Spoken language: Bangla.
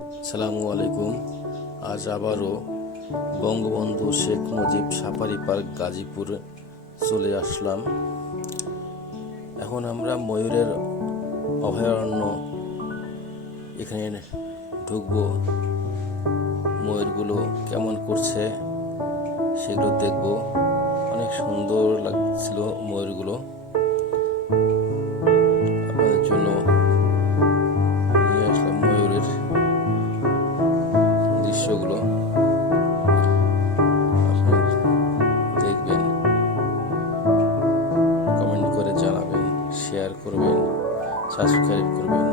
সালামু আলাইকুম। আজ আবারও বঙ্গবন্ধু শেখ মুজিব সাফারি পার্ক গাজীপুর চলে আসলাম। এখন আমরা ময়ূরের অভয়ারণ্য এখানে ঢুকবো। ময়ূরগুলো কেমন করছে সেগুলো দেখব। অনেক সুন্দর লাগছিল ময়ূরগুলো। দৃশ্যগুলো। দেখবেন। কমেন্ট করে জানাবেন শেয়ার করবেন সাবস্ক্রাইব করবেন।